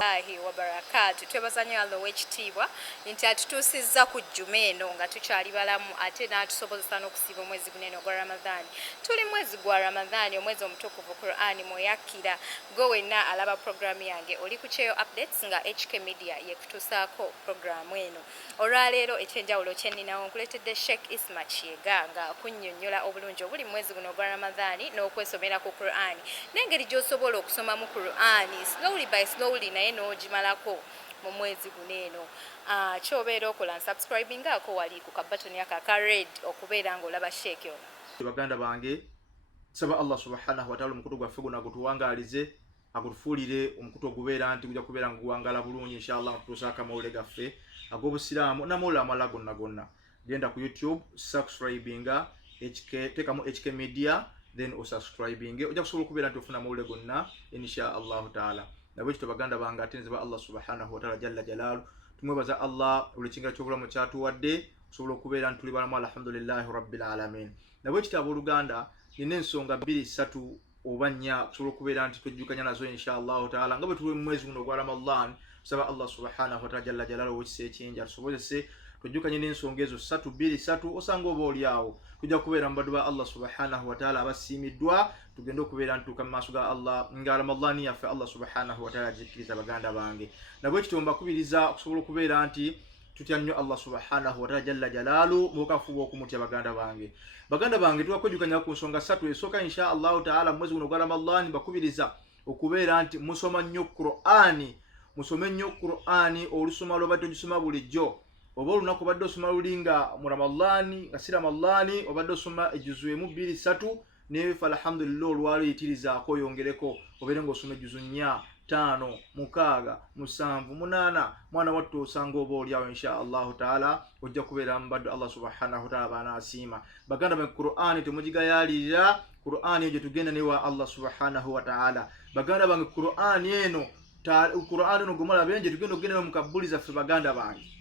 Ahi wa barakatu twebasanyo Allah w'ekitiibwa nti atutuusizza ku jjuma eno nga tukyali balamu ate n'atusobozesa n'okusiiba omwezi gunene ogwa Ramadhaani. Tuli mwezi gwa Ramadhaani, omwezi omutukuvu Qur'ani mweyakkira. Gwe wenna alaba programu yange oli ku Kyeyo Updates nga HK Media yekutuusaako programu eno. Olwaleero ekyenjawulo kye nninawo nkuleetedde Sheikh Isma Kyega nga akunnyonnyola obulungi obuli mu mwezi guno ogwa Ramadhaani n'okwesomera ku Qur'ani n'engeri gy'osobola okusomamu Qur'ani slowly by slowly naye n'ogimalako mu mwezi guno eno. Kyobeera okola subscribing ako wali ku kabatoni aka red okubeera ng'olaba Sheikh yo. Baganda bange saba Allah subhanahu wa ta'ala omukutu gwaffe guno agutuwangalize agutufuulire omukutu ogubeera nti gujja kubeera nguwangala bulungi inshallah tutuusaako amawulire gaffe ag'obusiraamu n'amawulire amalala gonna gonna. Genda ku YouTube subscribinga tekamu HK Media then osubscribinge ojja kusobola okubeera nti ofuna amawulire gonna inshallah ta'ala. Nabwekityo baganda bange ate nze ba Allah subhanahu wa ta'ala jalla jalaalu tumwebaza Allah olukinga ky'obulamu kyatuwadde osobola okubeera nti tuli balamu alhamdulillahi rabbil alamin. Nabwekityo abooluganda nina ensonga 2-3 oba 4 okusobola okubeera nti twejjukanya nazo inshallah ta'ala nga bwe tuli mu mwezi guno ogwa Ramadan. Tusaba Allah subhanahu wa ta'ala jalla jalaalu owekisa ekyenja tusobozese twejjukanye n'ensonga ezo 2-3 osanga oba oliawo tujja kubeera mbaddu ba Allah subhanahu wa ta'ala abasiimiddwa tugenda okubeera ntuuka mu maaso ga Allah nga Ramadhaani yaffe Allah subhanahu wa ta'ala agikkiriza baganda bange. Nabwekityo mbakubiriza okusobola okubeera nti tutya nnyo Allah subhanahu wa ta'ala jalla jalaalu mu bukafuba okumutya baganda bange. Baganda bange tubakwejjukanya ku nsonga 3 esooka inshallah ta'ala mwezi guno gwa Ramadhaani bakubiriza okubeera nti musoma nnyo Qur'ani, musome nnyo Qur'ani olusoma lwobadde ogisoma bulijjo. Oba olunaku obadde osoma lulinga mu Ramadhaani nga si Ramadhaani obadde osoma ejuzu 2-3 ne fa alhamdulillah olwalo yitirizaako oyongereko obeere ng'osoma ejuzu 4, 5, 6, 7, 8 mwana wattu osanga oba oliawo inshallah ta'ala ojja kubeera mbaddu Allah subhanahu wa ta'ala banaasiima. Baganda bange Qur'ani temugigayaalirira, Qur'ani eyo gye tugenda newa Allah subhanahu wa ta'ala. Baganda bange Qur'ani eno gumulaba nje tugenda okugenda mu kabbuli zaffe baganda bange.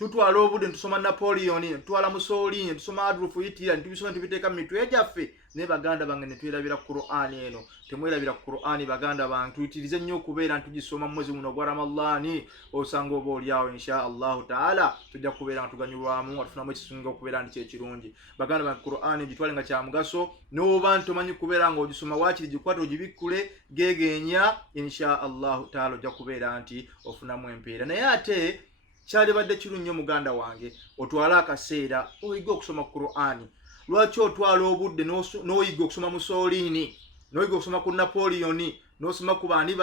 Tutwala obudde tusoma Napoleon, tutwala Mussolini, tusoma Adolf Hitler, tubisoma tubiteeka mu mitwe gyaffe ne baganda bange ne twelabira Qur'ani eno. Temwerabira Qur'ani baganda bange tuyitirize nnyo okubeera ntugisoma mu mwezi guno gwa Ramadhaani osanga oba oliawo inshallah ta'ala tujja kubeera nga tuganyulwamu atufunamu ekisinga okubeera nti kyekirungi. Baganda bange Qur'ani gitwale nga kya mugaso n'oba ntomanyi kubeera nga ogisoma waakiri gikwate ogibikkule geegenya inshallah ta'ala ojja kubeera nti ofunamu empeera. Naye ate kyali badde kiru nnyo muganda wange otwala akaseera oyiga okusoma Qur'ani. Lwaki otwala obudde n'oyiga okusoma Mussolini, n'oyiga okusoma ku Napoleon, n'osoma ku baani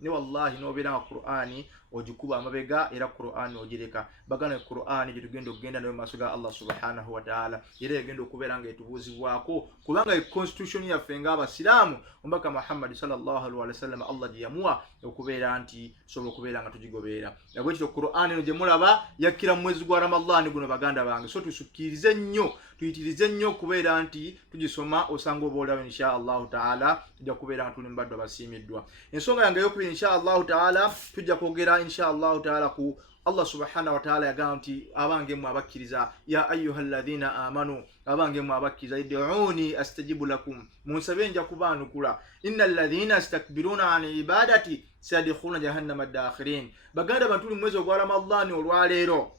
ne wallahi n'obeera nga Qur'ani ogikuba amabega era Qur'ani ogireka. Baganda Qur'ani gye tugenda okugenda nayo maaso ga Allah subhanahu wa ta'ala era egenda okubeera nga etubuuzibwako kubanga constitution yaffe ng'abasiraamu omubaka Muhammad sallallahu alaihi wasallam Allah gye yamuwa okubeera nti tusobola okubeera nga tugigobeera. Nabwekityo Qur'ani eno gye mulaba yakkira mu mwezi gwa Ramadhaani guno baganda bange, so tusukirize nnyo tuyitirize nnyo okubeera nti tugisoma osanga oba olawo inshallah ta'ala tujja kubeera nga tuli mu baddu abasiimiddwa. Ensonga yange ey'okubiri inshallah ta'ala tujja kwogera inshallah ta'ala ku Allah subhanahu wa ta'ala yagamba nti abange mwe abakkiriza ya ayyuhalladhina amanu abange mwe abakkiriza id'uuni astajibu lakum munsabe nja kubaanukula innal ladhina astakbiruna an ibadati sayadkhuluna jahannama dakhirin. Baganda bantu tuli mwezi ogwa Ramadhaani olwaleero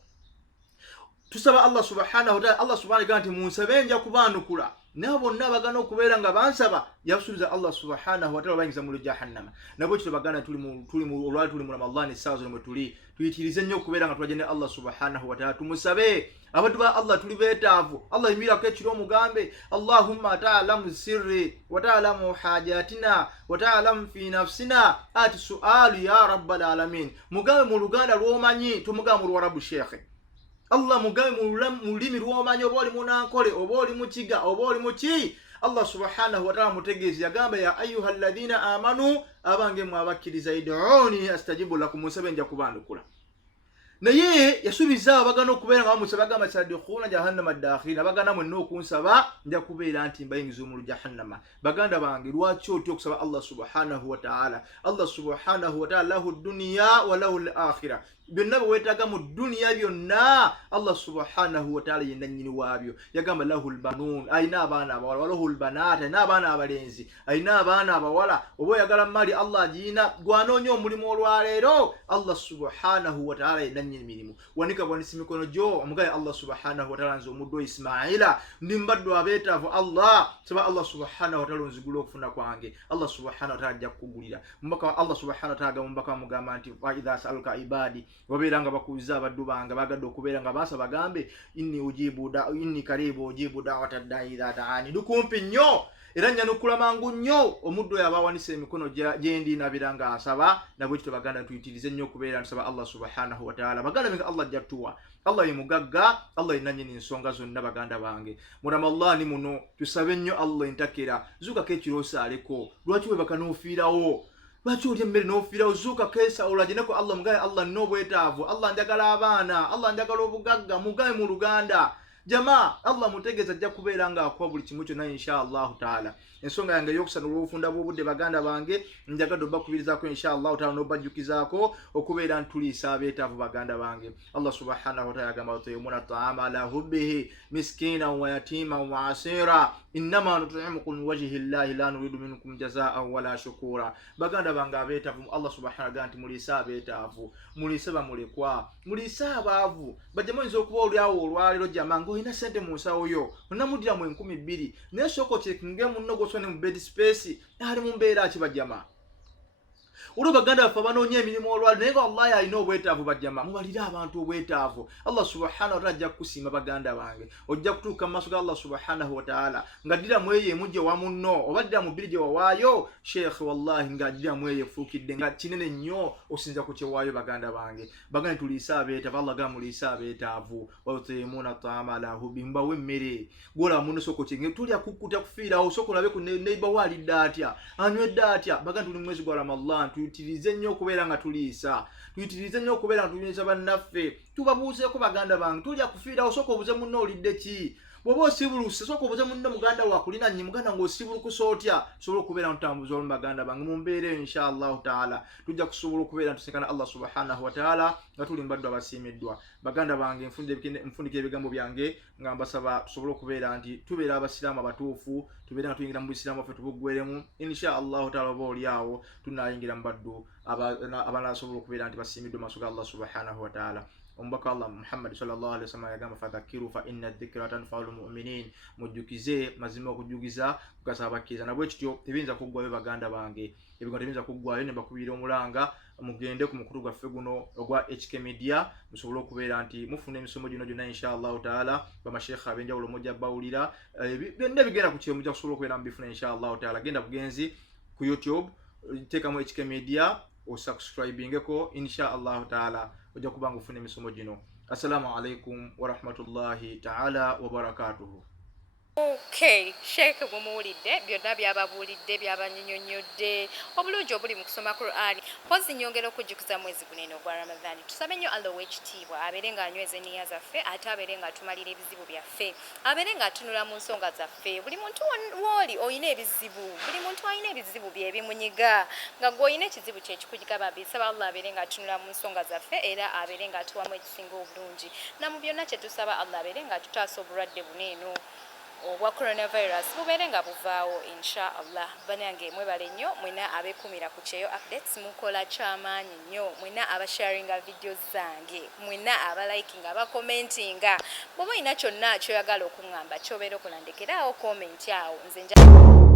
tusaba Allah subhanahu wa ta'ala. Allah subhanahu wa ta'ala munsabe nja kubaanukula nabo bonna bagana okubeera nga bansaba yasubiza Allah subhanahu wa ta'ala bayingiza mu jahannama. Nabo kito bagana tuli mu Ramadhaani saa zino mwe tuli tuyitirize nnyo okubeera nga twajja ne Allah subhanahu wa ta'ala tumusabe. Abantu ba Allah tuli beetaavu. Allah yimirako ekiro omugambe Allahumma ta'lamu sirri wa ta'lamu hajatina wa ta'lamu fi nafsina ati su'alu ya rabbal alamin. Mugambe mu luganda lw'omanyi tumugambe mu Lwarabu shekhe. Allah mugambe mu lulimi lw'omanyi oba oli munankole oba oli mukiga oba oli muki. Allah subhanahu wa ta'ala mutegeezi yagamba ya ayyuhalladhina amanu abange mwe abakkiriza id'uuni astajibu lakum munsabe nja kubaanukula. naye yasubiza abagana okubeera nga bamusaba bagamba sadikhuna jahannama dakhina bagana mwenna okunsaba nja kubeera nti mbayingiza omulu jahannama. Baganda bange lwaki otya okusaba Allah subhanahu wa ta'ala? Allah subhanahu wa ta'ala lahu dunya wa lahu al-akhirah. Byonna bwetaaga mu dunya byonna Allah subhanahu wa ta'ala yenna nnyini waabyo. Yagamba lahu al-banun, ayina abaana abawala, wa lahu al-banat, ayina abaana abalenzi, ayina abaana abawala. Oba oyagala mali Allah agiina, gwanoonya omulimu olwaleero Allah subhanahu wa ta'ala yenna nnyini mirimu. Wanika bwanisi mikono gyo omugaye Allah subhanahu wa ta'ala nze omuddo Ismaila ndi mbaddu abeetaavu Allah saba Allah subhanahu wa ta'ala onzigula okufuna kwange. Allah subhanahu wa ta'ala ajja kukugulira. Mbaka wa Allah subhanahu wa ta'ala mbaka mugamba nti wa idha sa'alaka ibadi wabeera nga bakuuza abaddu bange bagadde okubeera nga baasa bagambe inni karibu ujibu da'wata da'i idha da'ani. Dukumpi nnyo era nyanukula mangu nnyo omuddo yabawanisa emikono gyendi nabiranga asaba nabwe kityo baganda tuyitirize nnyo okubeera nsaba Allah subhanahu wa ta'ala. Baganda benga Allah jattuwa, Allah ye mugagga, Allah yenanyini ensonga zonna baganda bange. Mu Ramadani muno tusabe nnyo Allah entakera zuukako ekiro osaaleko. Lwaki webaka n'ofiirawo? Lwaki olya emmere n'ofiirawo? Zuukako esa olagineko Allah mugaye Allah n'obwetaavu, Allah njagala abaana, Allah njagala obugagga, mugaye mu Luganda. Jamaa Allah mutegeza ajja kubeera nga akuwa buli kimu kyonna inshallah taala. Ensonga yange y'okusanula obufunda bw'obudde baganda bange njagadde obbakubirizaako inshallah taala n'obbajjukizaako okubeera ntuliisa abeetaavu baganda bange. Allah subhanahu wa ta'ala yagamba yut'imuna at'ama ala hubbihi miskinan wa yatiman wa asira innama nut'imukum liwajhi llahi la nuridu minkum jazaa'an wala shukura. Baganda bange abeetaavu Allah subhanahu wa ta'ala nti muliisa abeetaavu, muliisa bamulekwa, muliisa abaavu. Bajja muyinza okuba olyawo olwaleero jamaa oyina sente mu nsawo yo onamudira mu 2,000 naye soko kyekinge munno gosone mu bed space ali mu mbeera ki bajjama. Ulo baganda bafa banoonya emirimu olwali naye Allah yalina obwetaavu bajjama. Mubalira abantu obwetaavu. Allah subhanahu wa ta'ala ajja kusiima baganda bange. Ojja kutuuka mu maaso ga Allah subhanahu wa ta'ala ngaddira mweye mujje wa munno obaddira mu bbiri gye wawaayo sheikh wallahi ngaddira mweye fuukidde nga kinene nnyo osinza ku kyewaayo baganda bange. Baganda tuliisa abeetaavu, Allah gamuliisa abeetaavu. Wayut'imuna at'ama ala hubbihi, mbawe emmere gwola munno soko kyenge tulya kukkuta kufiirawo soko olabe ku neighbor waalidde atya anywedde atya. Baganda tuli mu mwezi gwa Ramadhan tuyitirize nnyo okubeera nga tuliisa, tuyitirize nnyo okubeera nga tuliisa bannaffe. Tubabuuzeeko baganda bange tulya kufiirawo soko obuze munno olidde ki? Bw'oba osibuluse soko obuze munno muganda wakulina nnyi muganda ng'osibulukusa otya sobola okubeera ntutambuza olu baganda bange mu mbeera eyo inshallah taala tujja kusobola okubeera ntusekana Allah subhanahu wa ta'ala nga tuli mbaddu abasiimiddwa. Baganda bange nfundikira ebigambo byange nga mbasaba tusobole okubeera nti tubeera abasiraamu abatuufu, tubeera nga tuyingira mu busiraamu waffe tubuggweremu inshallah taala. Oba oliawo tunayingira mu baddu abanasobola okubeera nti basiimiddwa maaso ga Allah subhanahu wa ta'ala. Omubaka Allah Muhammad sallallahu alaihi wasallam yagamba fadhakiru fa inna dhikra tanfa'ul mu'minin. Mujjukize mazima okujjukiza kugasa abakkiriza. Nabwe kityo tebiyinza kuggwayo baganda bange, ebigambo tebiyinza kuggwayo. Ne mbakubira omulanga mugende ku mukulu gwaffe guno ogwa HK Media musobole okubeera nti mufuna emisomo gino gyonna inshallah taala bamasheekha ab'enjawulo mujja bawulira byonna bigenda ku kyo mujja kusobola okubeera mubifuna inshallah taala. Genda bugenzi ku YouTube teekamu HK Media osubscribingeko inshallah taala ojja kubanga ufuna emisomo gino. Assalamu alaikum wa rahmatullahi ta'ala wa barakatuhu. Okay, Sheikh mumuwulidde byonna byababuulidde byabannyonnyodde obulungi obuli mu kusoma Qur'ani. Mpozi nnyongera okujjukiza mwezi gunene ogwa Ramadhani. Tusabe nnyo Allah ow'ekitiibwa abeere ng'anyweza enniya zaffe ate abeere ng'atumalira ebizibu byaffe, abeere ng'atunula mu nsonga zaffe. Buli muntu w'oli oyina ebizibu, buli muntu alina ebizibu bye bimunyiga nga gw'olina ekizibu kye kikugaba. Bisaba Allah abeere ng'atunula mu nsonga zaffe era abeere ng'atuwamu ekisinga obulungi. Na mu byonna kye tusaba Allah abeere ng'atutaasa obulwadde buneeno obwa coronavirus bubeere nga buvaawo inshallah. Banange mwebale nnyo mwena abeekumira ku Kyeyo Updates, mukola kyamaanyi nnyo mwena abasharinga videos zange, mwena abalikinga abakomentinga. Bw'oba olina kyonna kyoyagala okuŋŋamba kyobeera okulandikirawo comment awo nze